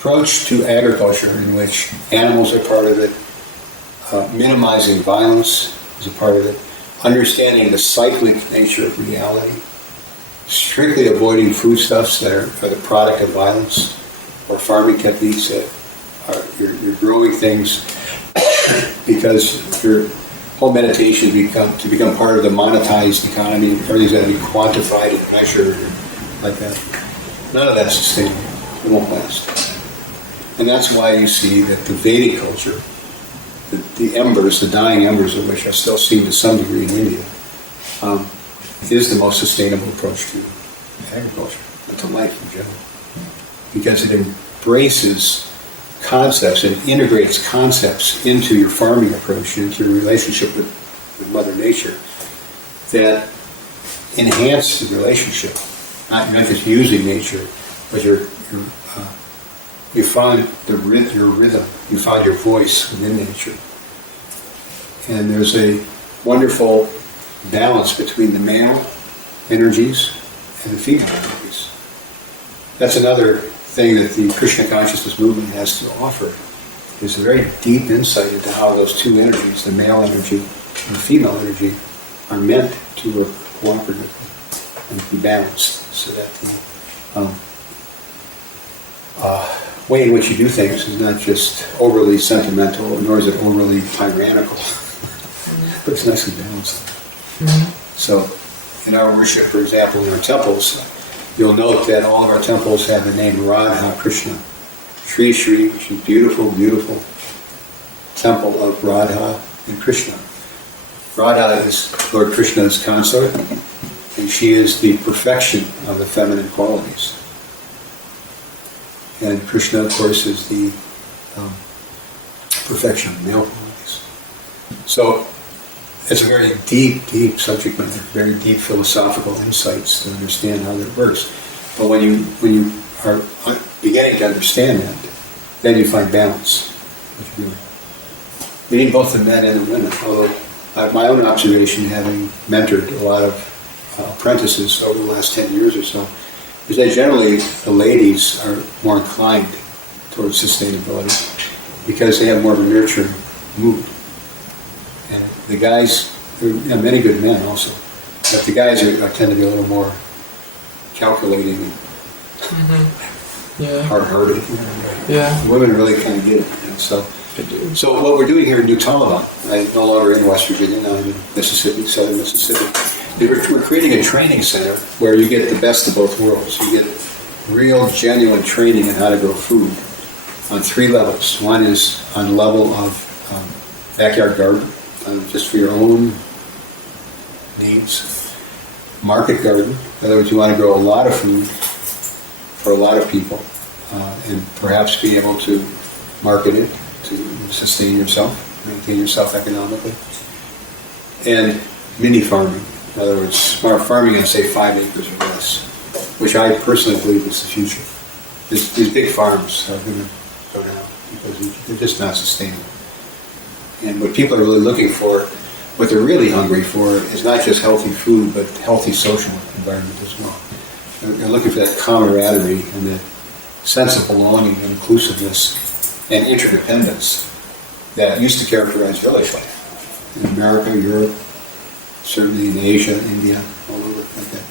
approach to agriculture in which animals are part of it, minimizing violence is a part of it, understanding the cyclic nature of reality, strictly avoiding foodstuffs that are the product of violence, or farming techniques that are you're growing things because your whole meditation to become part of the monetized economy, everything's got to be quantified and measured like that. None of that's sustainable. It won't last. And that's why you see that the Vedic culture, the embers, the dying embers of which are still seen to some degree in India, is the most sustainable approach to agriculture and to life in general. Because it embraces concepts and integrates concepts into your farming approach, into your relationship with Mother Nature, that enhance the relationship. You're not just using nature, but you find your rhythm, you find your voice within nature. And there's a wonderful balance between the male energies and the female energies. That's another thing that the Krishna consciousness movement has to offer, is a very deep insight into how those two energies, the male energy and the female energy, are meant to work cooperatively and be balanced, so that the way in which you do things is not just overly sentimental, nor is it overly tyrannical, but it's nicely balanced. Mm-hmm. So in our worship, for example, in our temples, you'll note that all of our temples have the name Radha Krishna. Shri Shri, which is beautiful, beautiful temple of Radha and Krishna. Radha is Lord Krishna's consort, and she is the perfection of the feminine qualities. And Krishna, of course, is the perfection of male qualities. So it's a very deep, deep subject matter, very deep philosophical insights to understand how that works. But when you are beginning to understand that, then you find balance. You need both the men and the women. Although my own observation, having mentored a lot of apprentices over the last 10 years or so, is that generally the ladies are more inclined towards sustainability because they have more of a nurturing mood. And the guys, there are many good men also, but the guys tend to be a little more calculating and hard-hearted. Yeah. Women really kind of get it. So what we're doing here in New Talaba, I'm no longer in West Virginia, now I'm in Mississippi, southern Mississippi. We're creating a training center where you get the best of both worlds. You get real, genuine training in how to grow food on 3 levels. One is on the level of backyard garden, just for your own needs. Market garden, in other words, you want to grow a lot of food for a lot of people, and perhaps be able to market it to sustain yourself, maintain yourself economically. And mini farming. In other words, smart farming in, say, 5 acres or less, which I personally believe is the future. These big farms are going to go down because they're just not sustainable. And what people are really looking for, what they're really hungry for, is not just healthy food, but healthy social environment as well. They're looking for that camaraderie and that sense of belonging and inclusiveness and interdependence that used to characterize village life in America, Europe, certainly in Asia, India, all over like that.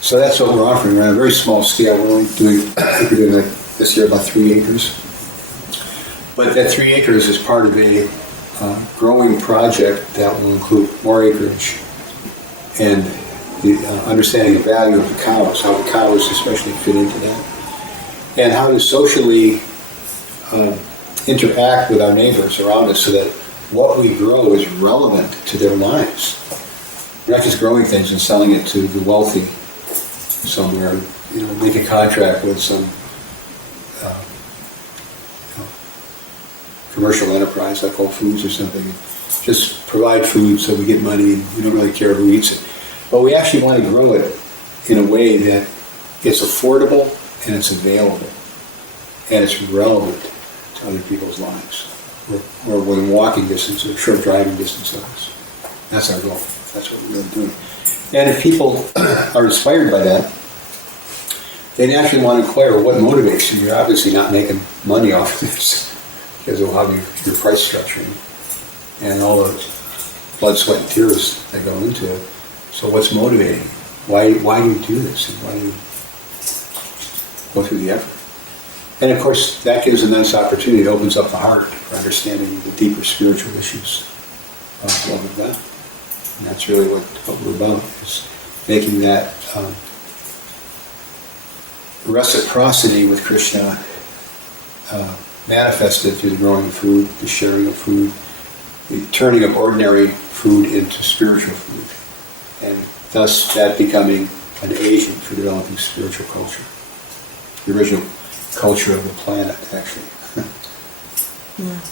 So that's what we're offering. We're on a very small scale. We're only doing, I think we're doing like this year about 3 acres. But that 3 acres is part of a growing project that will include more acreage and the understanding the value of the cows, how the cows especially fit into that, and how to socially interact with our neighbors around us so that what we grow is relevant to their lives. We're not just growing things and selling it to the wealthy somewhere, make a contract with some commercial enterprise like Whole Foods or something. Just provide food so we get money and we don't really care who eats it. But we actually want to grow it in a way that it's affordable and it's available and it's relevant to other people's lives. Or within walking distance or short driving distance of us. That's our goal. That's what we're really doing. And if people are inspired by that, they naturally want to inquire what motivates you. You're obviously not making money off of this because of how your price structuring and all the blood, sweat, and tears that go into it. So what's motivating? Why do you do this? And why do you go through the effort? And of course, that gives immense opportunity. It opens up the heart for understanding the deeper spiritual issues of love of God. And that's really what we're about, is making that reciprocity with Krishna manifested through the growing of food, the sharing of food, the turning of ordinary food into spiritual food, and thus that becoming an agent for developing spiritual culture. The original culture of the planet, actually. Yeah.